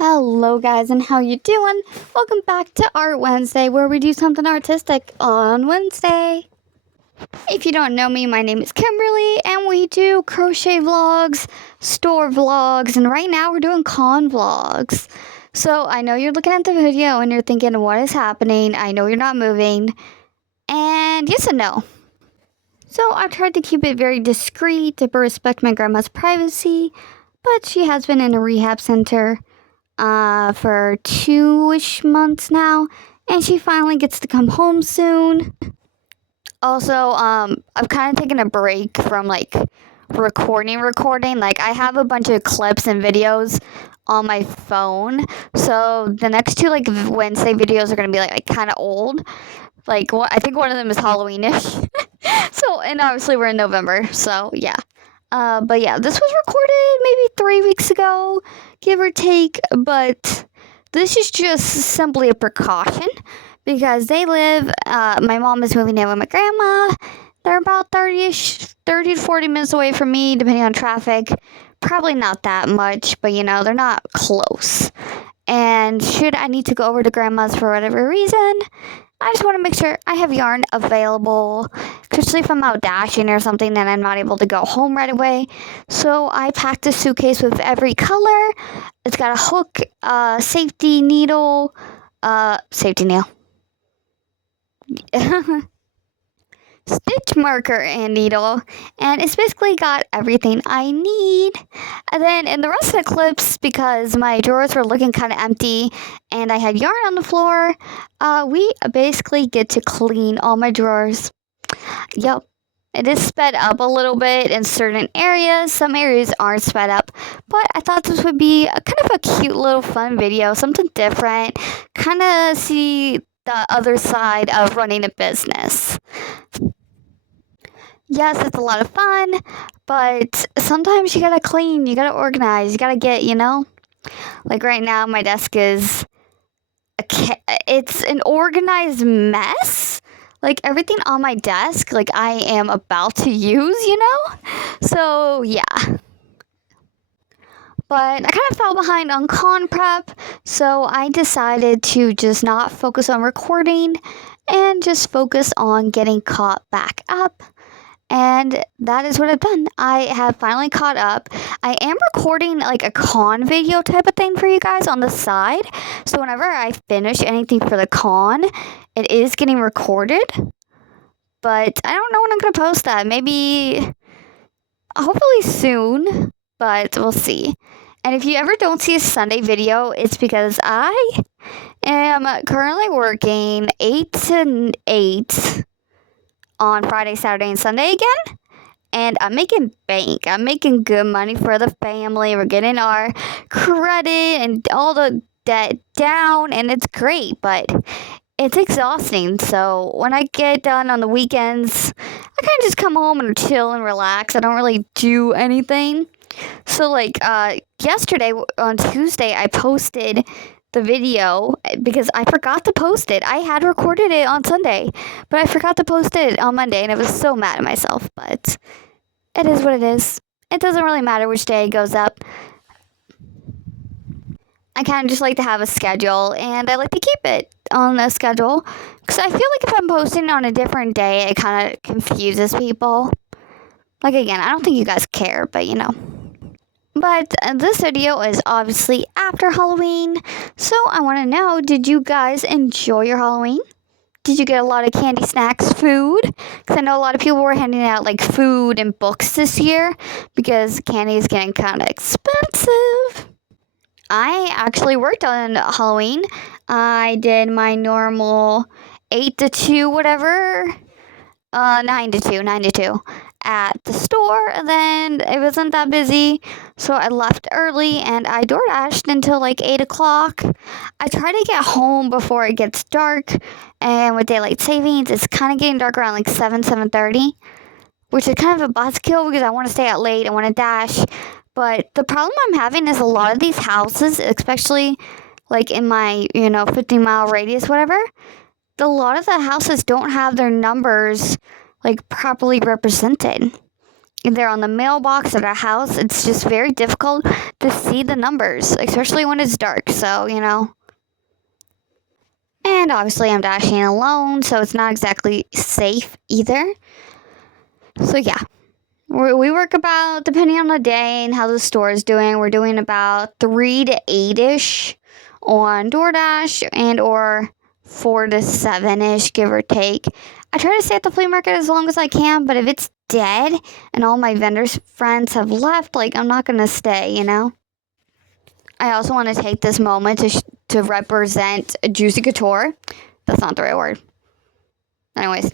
Hello guys, and how you doing? Welcome back to Art Wednesday, where we do something artistic on Wednesday. If you don't know me, my name is Kimberly, and we do crochet vlogs, store vlogs, and right now we're doing con vlogs. So I know you're looking at the video and you're thinking, what is happening? I know you're not moving. And yes and no. So I tried to keep it very discreet to respect my grandma's privacy, but she has been in a rehab center for 2-ish months now, and she finally gets to come home soon. Also, I've kind of taken a break from like recording. Like, I have a bunch of clips and videos on my phone, so the next two like Wednesday videos are gonna be like kind of old. Like, I think one of them is Halloweenish. So, and obviously we're in November, so yeah. But yeah, this was recorded maybe 3 weeks ago, give or take, but this is just simply a precaution because my mom is moving in with my grandma. They're about 30 to 40 minutes away from me, depending on traffic. Probably not that much, but they're not close. And should I need to go over to grandma's for whatever reason, I just want to make sure I have yarn available, especially if I'm out dashing or something and I'm not able to go home right away. So I packed a suitcase with every color. It's got a hook, safety needle, stitch marker and needle, and it's basically got everything I need. And then in the rest of the clips, because my drawers were looking kind of empty and I had yarn on the floor, we basically get to clean all my drawers. Yep, it is sped up a little bit in certain areas. Some areas aren't sped up, but I thought this would be kind of a cute little fun video, something different, kind of see the other side of running a business. Yes, it's a lot of fun, but sometimes you gotta clean, you gotta organize, you gotta get, like right now my desk is, it's an organized mess. Like everything on my desk, like I am about to use, So yeah. But I kind of fell behind on con prep, so I decided to just not focus on recording and just focus on getting caught back up. And that is what I've done. I have finally caught up. I am recording like a con video type of thing for you guys on the side. So whenever I finish anything for the con, it is getting recorded. But I don't know when I'm going to post that. Maybe, hopefully soon, but we'll see. And if you ever don't see a Sunday video, it's because I am currently working 8 to 8 on Friday, Saturday, and Sunday again. And I'm making bank. I'm making good money for the family. We're getting our credit and all the debt down, and it's great, but it's exhausting. So when I get done on the weekends, I kind of just come home and chill and relax. I don't really do anything. So like yesterday on Tuesday, I posted the video because I forgot to post it. I had recorded it on Sunday, but I forgot to post it on Monday, and I was so mad at myself. But it is what it is. It doesn't really matter which day it goes up. I kind of just like to have a schedule, and I like to keep it on a schedule because I feel like if I'm posting on a different day, it kind of confuses people. Like, again, I don't think you guys care, but But this video is obviously after Halloween, so I want to know, did you guys enjoy your Halloween? Did you get a lot of candy, snacks, food? Because I know a lot of people were handing out like food and books this year because candy is getting kind of expensive. I actually worked on Halloween. I did my normal 8 to 2 whatever, 9 to 2 at the store, and then it wasn't that busy, so I left early and I door dashed until like 8 o'clock. I try to get home before it gets dark, and with daylight savings, it's kind of getting dark around like 7:30, which is kind of a buzzkill because I want to stay out late, I want to dash. But the problem I'm having is a lot of these houses, especially like in my 50-mile radius, whatever, a lot of the houses don't have their numbers like properly represented. they're on the mailbox at our house, it's just very difficult to see the numbers, especially when it's dark. So, and obviously I'm dashing alone, so it's not exactly safe either. So yeah, we work about, depending on the day and how the store is doing, we're doing about 3 to 8-ish on DoorDash and or 4 to 7-ish, give or take. I try to stay at the flea market as long as I can, but if it's dead and all my vendors friends have left, like, I'm not going to stay, I also want to take this moment to represent Juicy Couture. That's not the right word. Anyways,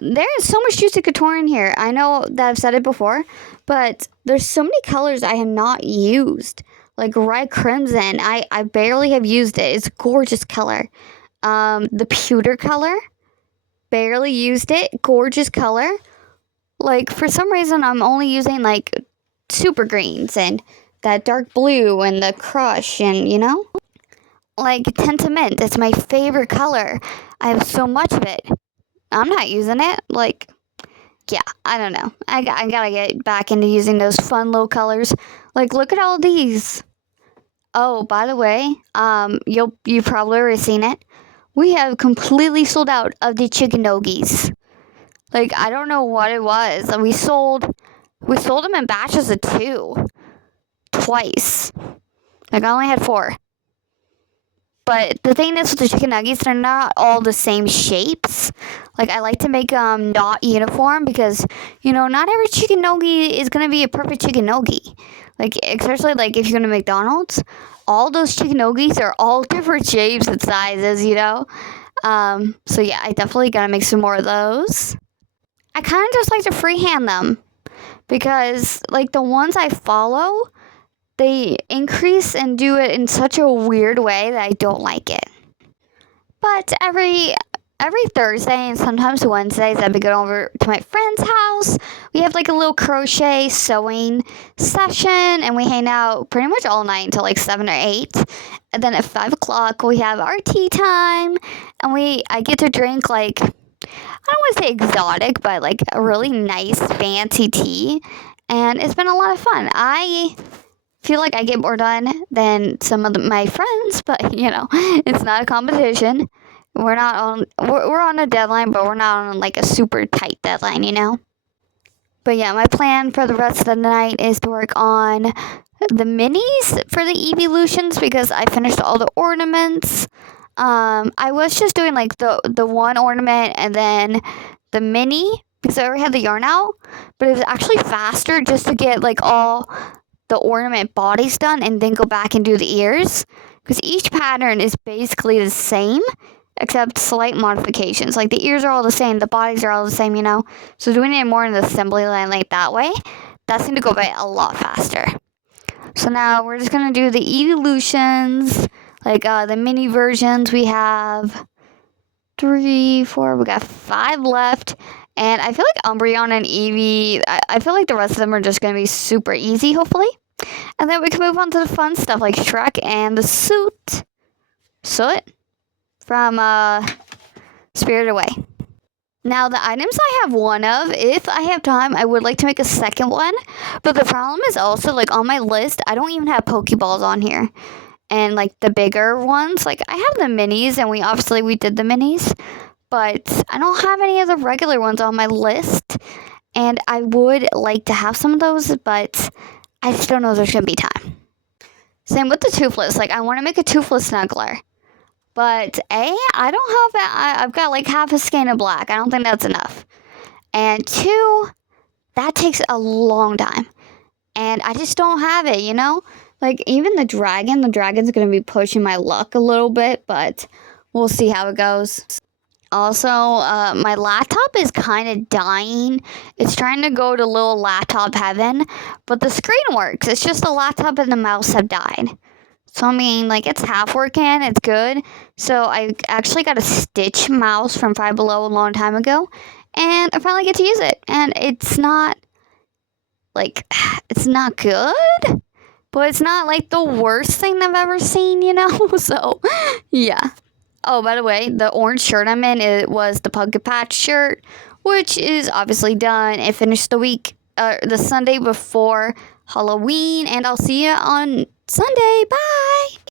there is so much Juicy Couture in here. I know that I've said it before, but there's so many colors I have not used. Like Red Crimson, I barely have used it. It's a gorgeous color. The pewter color, barely used it. Gorgeous color. Like, for some reason, I'm only using, like, super greens and that dark blue and the crush and, like, Tintamint. It's my favorite color. I have so much of it. I'm not using it. Like, yeah, I don't know. I gotta get back into using those fun little colors. Like, look at all these. Oh, by the way, you've probably already seen it. We have completely sold out of the chicken nuggies. Like, I don't know what it was. We sold them in batches of 2. Twice. Like, I only had 4. But the thing is with the chicken nuggets, they're not all the same shapes. Like, I like to make them not uniform because, not every chicken nugget is going to be a perfect chicken nugget. Like, especially, like, if you're going to McDonald's, all those chicken nuggets are all different shapes and sizes, So, yeah, I definitely got to make some more of those. I kind of just like to freehand them because, like, the ones I follow, they increase and do it in such a weird way that I don't like it. But every Thursday and sometimes Wednesdays, I've been going over to my friend's house. We have like a little crochet sewing session, and we hang out pretty much all night until like 7 or 8. And then at 5 o'clock, we have our tea time, and I get to drink like, I don't want to say exotic, but like a really nice fancy tea, and it's been a lot of fun. I feel like I get more done than some of my friends, but it's not a competition. We're on a deadline, but we're not on like a super tight deadline, But yeah, my plan for the rest of the night is to work on the minis for the evolutions because I finished all the ornaments. I was just doing like the one ornament and then the mini because I already had the yarn out, but it was actually faster just to get like all the ornament bodies done and then go back and do the ears because each pattern is basically the same except slight modifications. Like the ears are all the same, the bodies are all the same, So doing it more in the assembly line like that way, that's going to go by a lot faster. So now we're just going to do the evolutions. Like, the mini versions, we have 3, 4, we got 5 left. And I feel like Umbreon and Eevee, I feel like the rest of them are just going to be super easy, hopefully. And then we can move on to the fun stuff, like Shrek and the Soot from, Spirited Away. Now, the items I have one of, if I have time, I would like to make a second one. But the problem is also, like, on my list, I don't even have Pokeballs on here. And, like, the bigger ones, like, I have the minis, and we did the minis. But I don't have any of the regular ones on my list. And I would like to have some of those, but I just don't know if there's going to be time. Same with the Toothless. Like, I want to make a Toothless Snuggler. But I don't have that. I've got like half a skein of black. I don't think that's enough. And 2, that takes a long time. And I just don't have it, Like, even the dragon's going to be pushing my luck a little bit, but we'll see how it goes. Also, my laptop is kind of dying. It's trying to go to little laptop heaven, but the screen works. It's just the laptop and the mouse have died. So, I mean, like, it's half working. It's good. So, I actually got a Stitch mouse from Five Below a long time ago. And I finally get to use it. And it's not, like, it's not good. But it's not, like, the worst thing I've ever seen, So, yeah. Oh, by the way, the orange shirt I'm in, it was the Pumpkin Patch shirt. Which is obviously done. It finished the week the Sunday before Halloween, and I'll see you on Sunday. Bye!